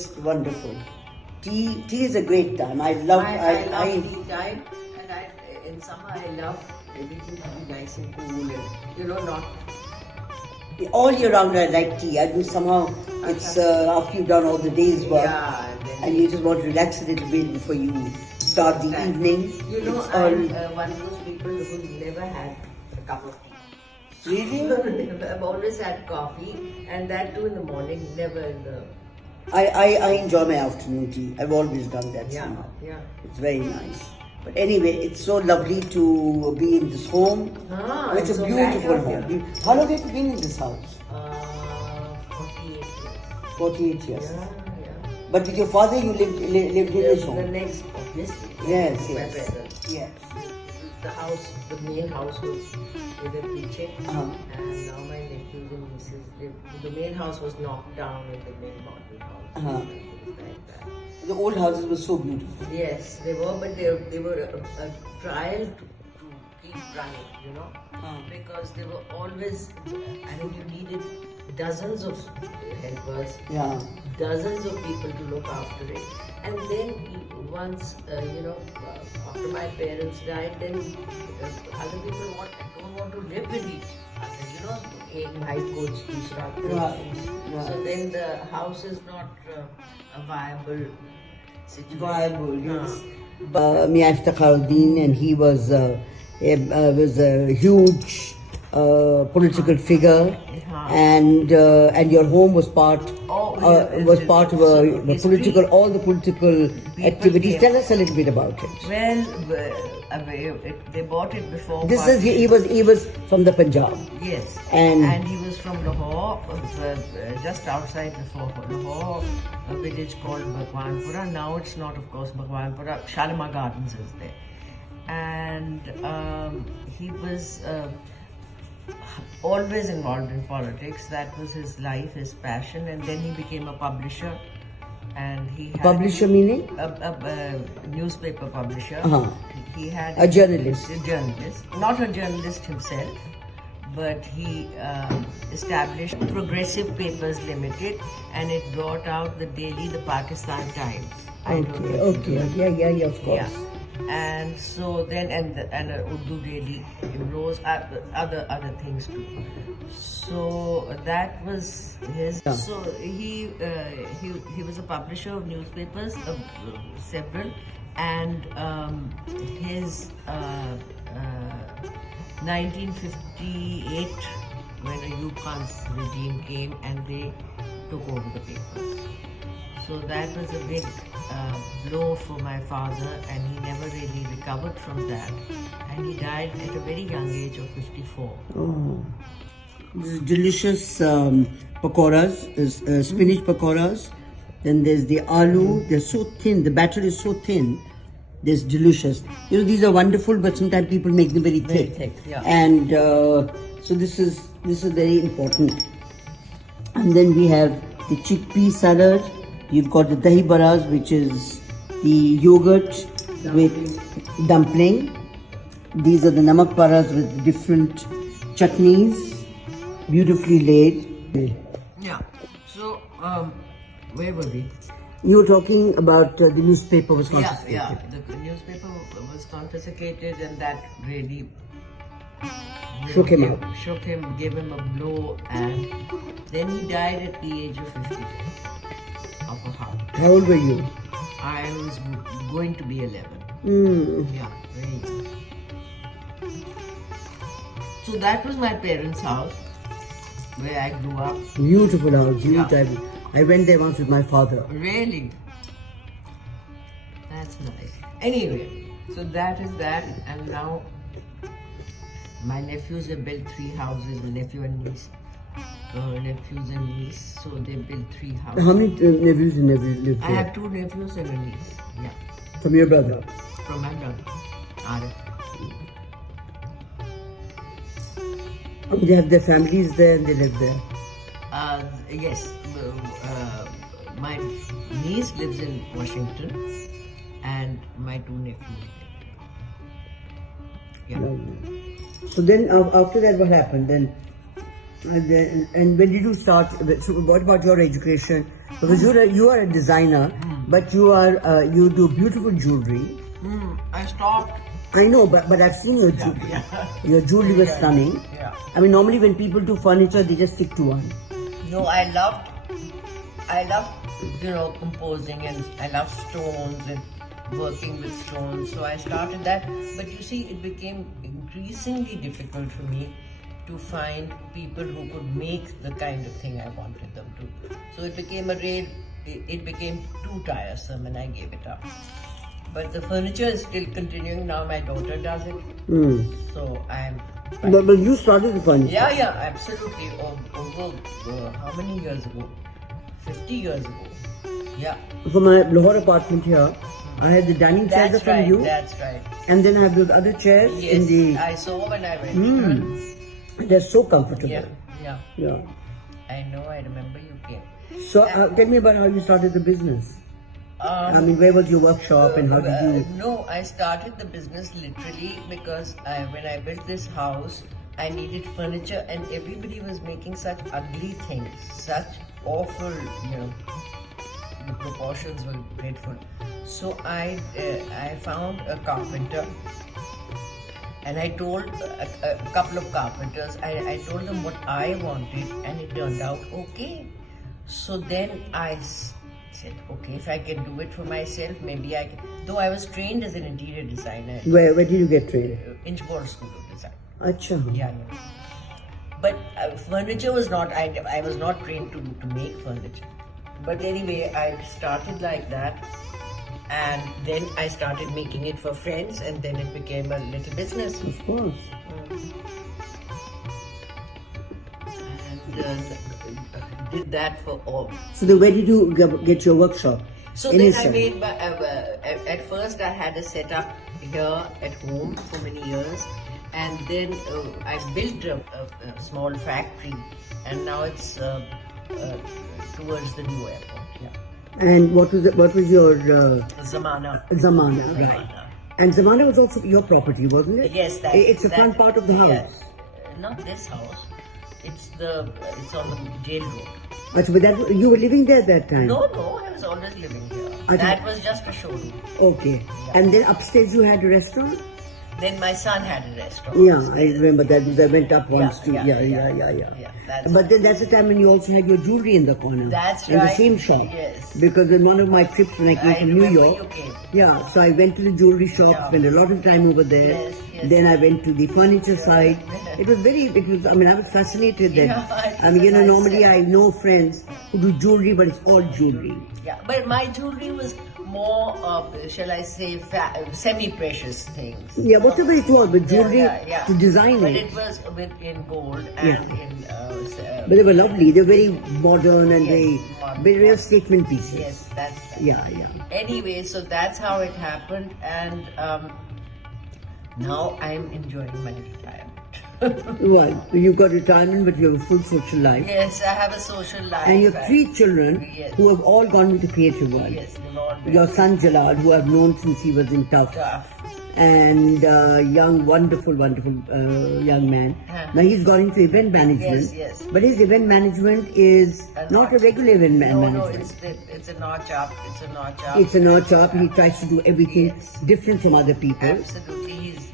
just wonderful. Tea is a great time. I love tea time, and in summer I love everything to be nice and cool, and not. All year round I like tea. I do somehow it's after you've done all the day's work, and you just want to relax a little bit before you start the evening. I'm one of those people who never had a cup of tea. Really? I've always had coffee, and that too in the morning, never in the. I enjoy my afternoon tea. I've always done that somehow. Yeah. It's very nice. But anyway, it's so lovely to be in this home. It's a beautiful home. How long have you been in this house? 48 years. 48 years. Yeah. But with your father, you lived in his home? The next, obviously. Yes. My parents. Yes. The main house was with a kitchen, and now my nephews and nieces live. The main house was knocked down and the main modern house. Things like that. The old houses were so beautiful. Yes, they were, but they were a trial to keep running, because they were always, you needed dozens of helpers, dozens of people to look after it. And then once, after my parents died, then other people don't want to live with each other, एक भाई को दूसरा को. So then the house is not a viable situation. Yes. Mia Iftikhar-Uddin, and he was a huge political figure, and your home was part of all the political activities. Tell us a little bit about it. Well, they bought it before. He was from the Punjab. Yes, and he was from Lahore, just outside Lahore, a village called Bhagwanpura. Now it's not, of course, Bhagwanpura. Shalimar Gardens is there, and he was always involved in politics. That was his life, his passion, and then he became a publisher. And he had publisher meaning a newspaper publisher. He had a journalist. Not a journalist himself, but he established Progressive Papers Limited, and it brought out the daily, the Pakistan Times. Yeah, of course. Yeah. And so then, and Urdu daily, Imroz, other things too. So that was his. Yeah. So he was a publisher of newspapers, several, and his 1958, when Ayub Khan's regime came and they took over the papers. So that was a big blow for my father, and he never really recovered from that. And he died at a very young age of 54. Oh, this delicious pakoras, spinach pakoras. Then there's the aloo. They're so thin. The batter is so thin. There's delicious. These are wonderful, but sometimes people make them very thick. Very thick, yeah. And so this is very important. And then we have the chickpea salad. You've got the dahi baras, which is the yogurt with dumpling. These are the namak paras with different chutneys, beautifully laid. Yeah. So, where were we? You were talking about the newspaper was confiscated. Yeah. The newspaper was confiscated, and that really shook him, gave him a blow, and then he died at the age of 54. Of a heart. How old were you? I was going to be 11. Yeah, very young. So that was my parents' house, where I grew up. Beautiful house, I went there once with my father. Really? That's nice. Anyway, so that is that, and now my nephews have built 3 houses, my nephew and niece. Nephews and niece, so they built 3 houses. How many nephews and nephews live there? I have 2 nephews and a niece. Yeah. From your brother? From my brother, Arif. They have their families there and they live there? Yes. My niece lives in Washington, and my 2 nephews. Yeah. So then after that, what happened then? And when did you start? So what about your education? Because you are a designer, but you do beautiful jewelry. I stopped. I know, but I've seen your jewelry. Yeah. Your jewelry was stunning. Yeah. I mean, normally when people do furniture, they just stick to one. No, I love, composing, and I love stones and working with stones. So I started that. But you see, it became increasingly difficult for me to find people who could make the kind of thing I wanted them to. So it became it became too tiresome, and I gave it up. But the furniture is still continuing. Now my daughter does it. So I'm... But you started the furniture. Yeah, absolutely. Over how many years ago? 50 years ago. Yeah. For my Lahore apartment here, I had the dining chairs from you. That's right. And then I have those other chairs in the... I saw when I went. They're so comfortable. Yeah. I know, I remember you came. So tell me about how you started the business. I mean, where was your workshop and how did you... No, I started the business literally because when I built this house, I needed furniture and everybody was making such ugly things, such awful, the proportions were dreadful. So I found a carpenter and I told a couple of carpenters, I told them what I wanted and it turned out okay. So then I said, okay, if I can do it for myself, maybe I can. Though I was trained as an interior designer. Where did you get trained? Inchborough School of Design. Achha. Yeah. But furniture was not, I was not trained to make furniture. But anyway, I started like that. And then I started making it for friends and then it became a little business. Of course. And did that for all. So then where did you get your workshop? So then I made my, at first I had a setup here at home for many years. And then I built a small factory and now it's towards the new airport. Yeah. And what was your... Zamana. Zamana, right. And Zamana was also your property, wasn't it? Yes, it's the front part of the house. Yes. Not this house. It's on the jail road. Achha, but you were living there at that time? No, I was always living here. That was just a showroom. Okay. Yeah. And then upstairs you had a restaurant? Then my son had a restaurant. Yeah, I remember that because I went up once too. Yeah. But then that's the time when you also had your jewelry in the corner. That's in right. the same shop. Yes. Because in one of my trips when I came from New York, so I went to the jewelry shop, spent a lot of time over there. Yes. Then I went to the furniture side. I was fascinated that, normally I know friends who do jewelry, but it's all jewelry. Yeah, but my jewelry was more, shall I say, semi-precious things. Yeah, whatever it was, but jewelry to design but it. But it was in gold and in... but they were lovely. They were very modern and very real statement pieces. Yes, that's right. Yeah. Anyway, so that's how it happened and now I'm enjoying my retirement. Well, you've got retirement, but you have a full social life. Yes, I have a social life. And you have 3 children who have all gone with the creative world. Yes, they've all been. Your son Jalal, who I've known since he was in Tough. And young, wonderful young man. Now he's gone into event management. Yes. But his event management is not a regular event management. No, it's a notch up. It's a notch up. It's a notch up. He tries to do everything different from other people. Absolutely. He's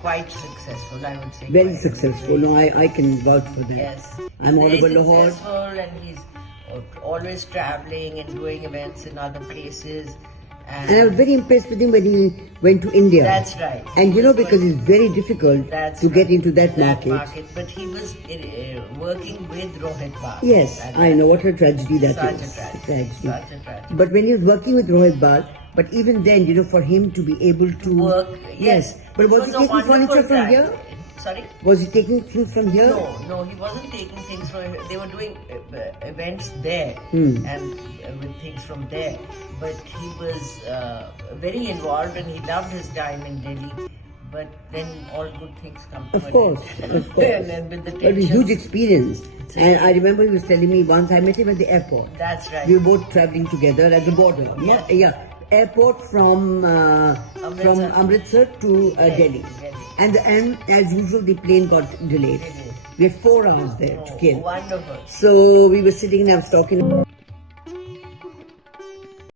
quite successful, I would say. Very successful. No, I can vouch for that. Yes. I'm all over Lahore. Successful and he's always traveling and doing events in other places. And I was very impressed with him when he went to India. That's right. And because it's very difficult to get into that market. But he was working with Rohit Bal. Yes, I know what a tragedy that is. Such a tragedy. But when he was working with Rohit Bal, but even then, for him to be able to work, yes. But was he taking furniture from here? Sorry? Was he taking things from here? No, he wasn't taking things from here. They were doing events there and with things from there. But he was very involved and he loved his time in Delhi. But then all good things come to an end. Of course. And with the But a huge experience. And I remember he was telling me once, I met him at the airport. That's right. We were both traveling together at the border. Yeah. Airport from Amritsar to Delhi. And as usual, the plane got delayed. We had 4 hours there to kill. Wonderful. So we were sitting and I was talking.